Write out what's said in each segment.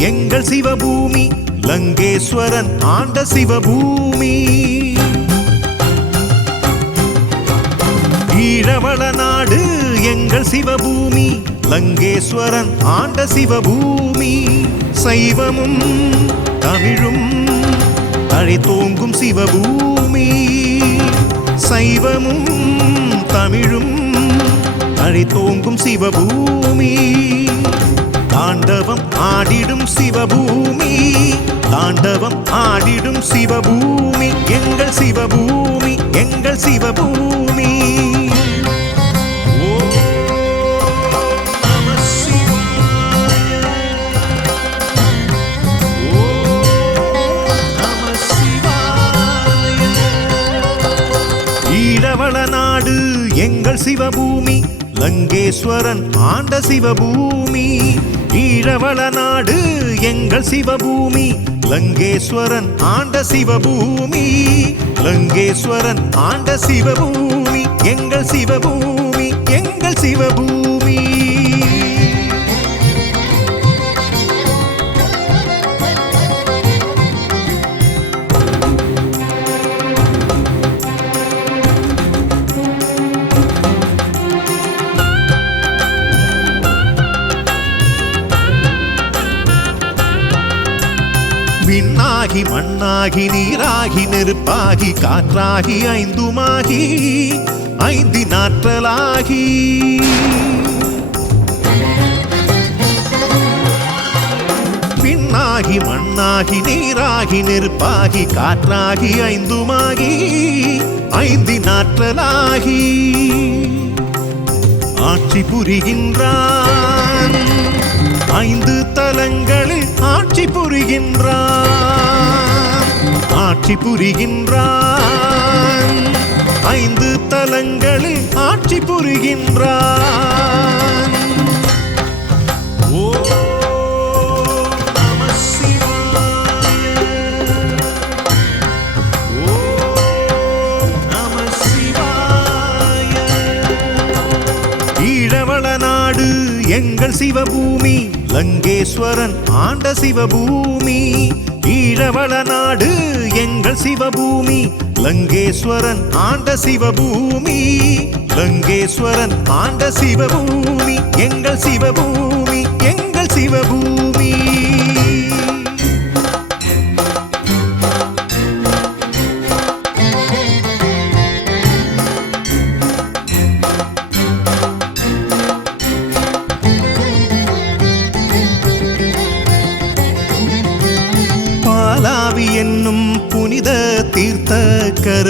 எங்கள் சிவபூமி லங்கேஸ்வரன் ஆண்ட சிவபூமி. ஈழவள நாடு எங்கள் சிவபூமி லங்கேஸ்வரன் ஆண்ட சிவபூமி. சைவமும் தமிழும் தழைத்தோங்கும் சிவபூமி. சைவமும் தமிழும் தழைத்தோங்கும் சிவபூமி. தாண்டவம் ஆடிடும் சிவபூமி. தாண்டவம் ஆடிடும் சிவபூமி. எங்கள் சிவபூமி எங்கள் சிவபூமி. ஈழவள நாடு எங்கள் சிவபூமி. லங்கேஸ்வரன் ஆண்ட சிவபூமி. ஈழவள நாடு எங்கள் சிவபூமி. லங்கேஸ்வரன் ஆண்ட சிவபூமி. லங்கேஸ்வரன் ஆண்ட சிவபூமி. எங்கள் சிவபூமி எங்கள் சிவபூமி. விண்ணாகி மண்ணாகி நீராகி நெருப்பாகி காற்றாகி ஐந்துமாகி ஐந்து நாற்றலாகி. விண்ணாகி மண்ணாகி நீராகி நெருப்பாகி காற்றாகி ஐந்துமாகி ஐந்து நாற்றலாகி. ஆட்சி புரிகின்றான். ஐந்து தலங்களில் ஆட்சி புரிகின்றான். ஆட்சி புரிகின்றான். ஐந்து தலங்களில் ஆட்சி புரிகின்றான். நாடு எங்கள் சிவபூமி. லங்கேஸ்வரன் ஆண்ட சிவபூமி ஈழவள நாடு எங்கள் சிவபூமி. லங்கேஸ்வரன் ஆண்ட சிவபூமி லங்கேஸ்வரன் ஆண்ட சிவபூமி எங்கள் சிவபூமி எங்கள் சிவபூமி.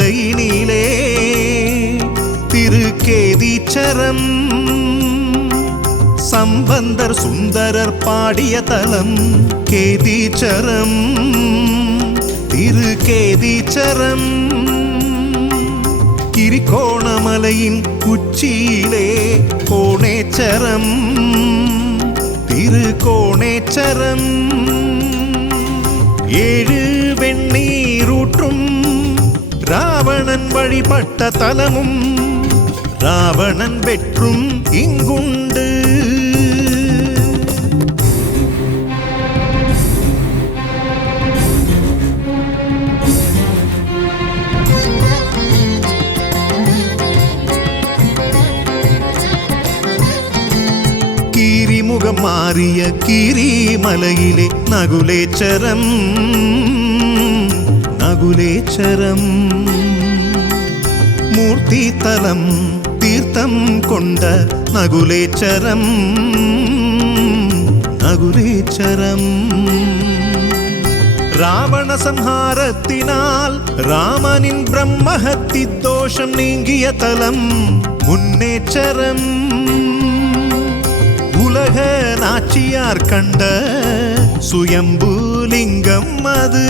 கரையினிலே திருக்கேதீச்சரம் சம்பந்தர் சுந்தரர் பாடிய தலம் கேதீச்சரம் திருக்கேதீச்சரம் கிரிகோணமலையின் உச்சியிலே கோணேச்சரம் திருக்கோணேச்சரம் ஏழு வெண்ணீரூற்றும் ராவணன் வழிபட்ட தலமும் ராவணன் வெற்றும் இங்குண்டு. கீரிமுகம் மாறிய கீரிமலையிலே நகுலேச்சரம் நகுலேச்சரம் மூர்த்தி தலம் தீர்த்தம் கொண்ட நகுலேச்சரம் நகுலேச்சரம் ராவண சம்ஹாரத்தினால் ராமனின் பிரம்மஹத்தி தோஷம் நீங்கிய தலம் முன்னேச்சரம் உலக நாச்சியார் கண்ட சுயம்பூலிங்கம் அது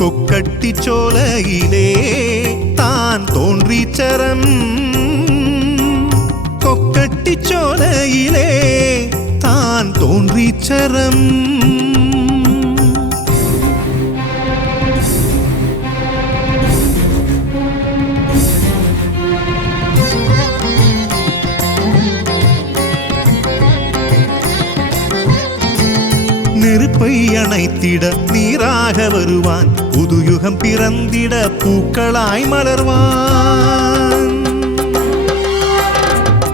കൊക്കട്ടിച്ചോലയിലേ താൻ തോൻറിച്ചരം കൊക്കട്ടിച്ചോലയിലേ താൻ തോൻറിച്ചരം அணைத்திட நீராக வருவான். புதுயுகம் பிறந்திட பூக்களாய் மலர்வான்.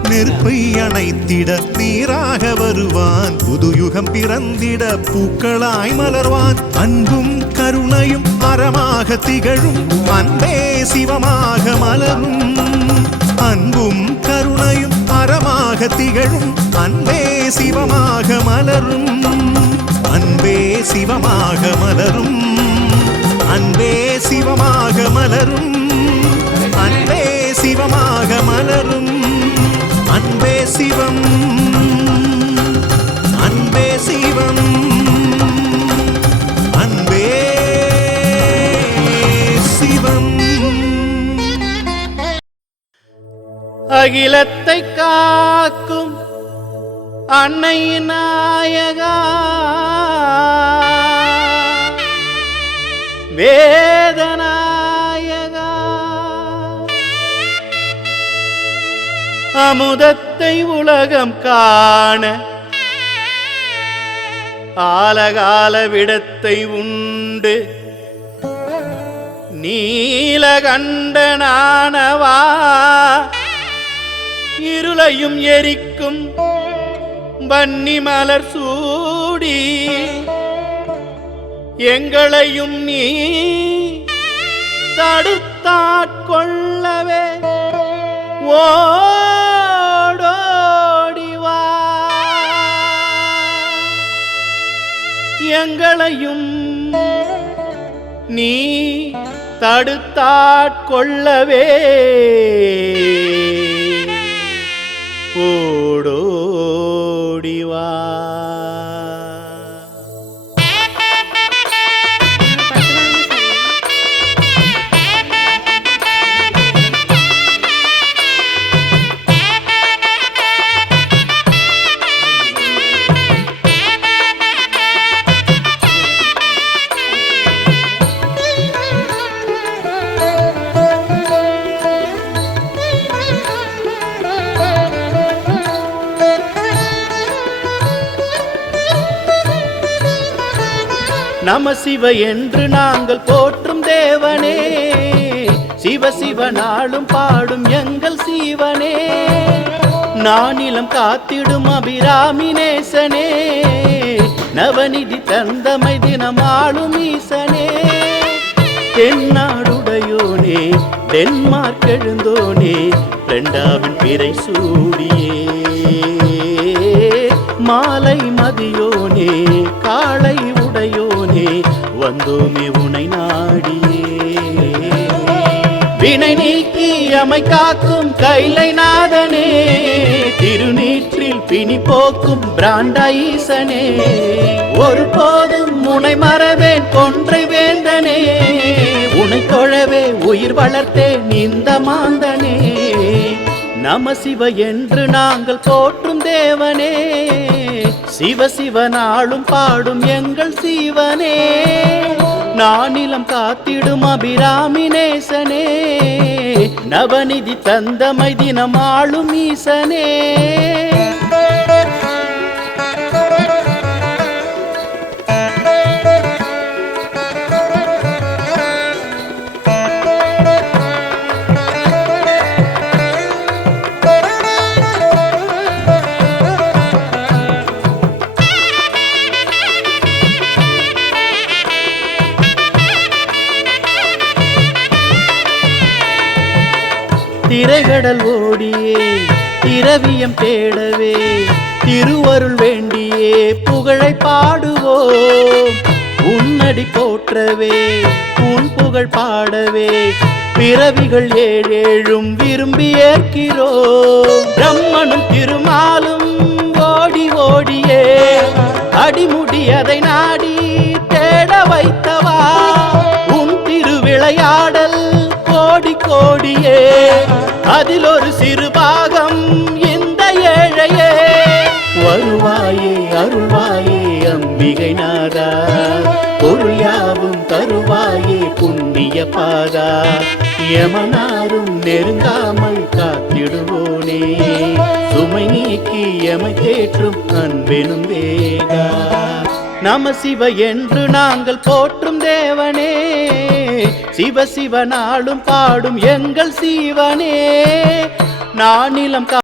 நெருப்பை அணைத்திட நீராக வருவான். புதுயுகம் பிறந்திட பூக்களாய் மலர்வான். அன்பும் கருணையும் மரமாக திகழும். அன்பே சிவமாக மலரும். அன்பும் கருணையும் மரமாக திகழும். அன்பே சிவமாக மலரும். அன்பே சிவமாக மலரும். அன்பே சிவமாக மலரும். அன்பே சிவமாக மலரும். அன்பே சிவம். அன்பே சிவம். அன்பே சிவம். அகிலத்தை காக்கும் அன்னை நாயகா. வேதநாயகா. அமுதத்தை உலகம் காண. ஆலகால விடத்தை உண்டு. நீலகண்டனானவா. இருளையும் எரிக்கும் வன்னி மலர் சூடி எங்களையும் நீ தடுத்தாட்கொள்ளவே ஓடோடிவா எங்களையும் நீ தடுத்தாட்கொள்ளவே ஓடோ りは நம சிவ என்று நாங்கள் போற்றும் தேவனே. சிவ சிவ நாளும் பாடும் எங்கள் சீவனே. நானிலம் காத்திடும் அபிராமி நேசனே. நவநிதி தந்தமை தினம் ஆளும் ஈசனே தென்னாடுடையோனே டென்மார்க் எழுந்தோனே ரெண்டாவின் பிறை சூடியே. மாலை மதியோனே காளை வந்தோமே உனை நாடியே. வினை நீக்கி அமை காக்கும் கைலை நாதனே திருநீற்றில் பிணி போக்கும் பிராண்டா ஒரு போதும் முனை மறவேன் கொன்றை வேந்தனே உனை தொழவே உயிர் வளர்த்தேன் இந்த மாந்தனே. நம சிவ என்று நாங்கள் போற்றும் தேவனே சிவ சிவ நாளும் பாடும் எங்கள் சிவனே. நானிலம் காத்திடும் அபிராமி நேசனே நவநிதி தந்தமை தினம் ஆளும் ஈசனே கடல் ஓடியே திரவியம் தேடவே திருவருள் வேண்டியே புகழை பாடுவோம். உன்னடி போற்றவே உன் புகழ் பாடவே பிறவிகள் ஏழேழும் விரும்பி ஏற்கிறோம். பிரம்மனும் திருமாலும் ஓடி ஓடியே அடிமுடி அதை நாடி தேட வைத்தவா? உன் திருவிளையாடல் கோடி கோடியே அதில் ஒரு சிறு பாகம் இந்த ஏழையே. வருவாயே அருள்வாயே அம்பிகை நாதா. பொருள் யாவும் தருவாயே புண்ணிய பாதா. யமனாரும் நெருங்காமல் காத்திடுவோனே. சுமை நீக்கி எமை தேற்றும் அன்பெனும் வேதா. நம சிவ என்று நாங்கள் போற்றும் தேவனே. சிவ சிவனாலும் பாடும் எங்கள் சீவனே. நானிலம் கா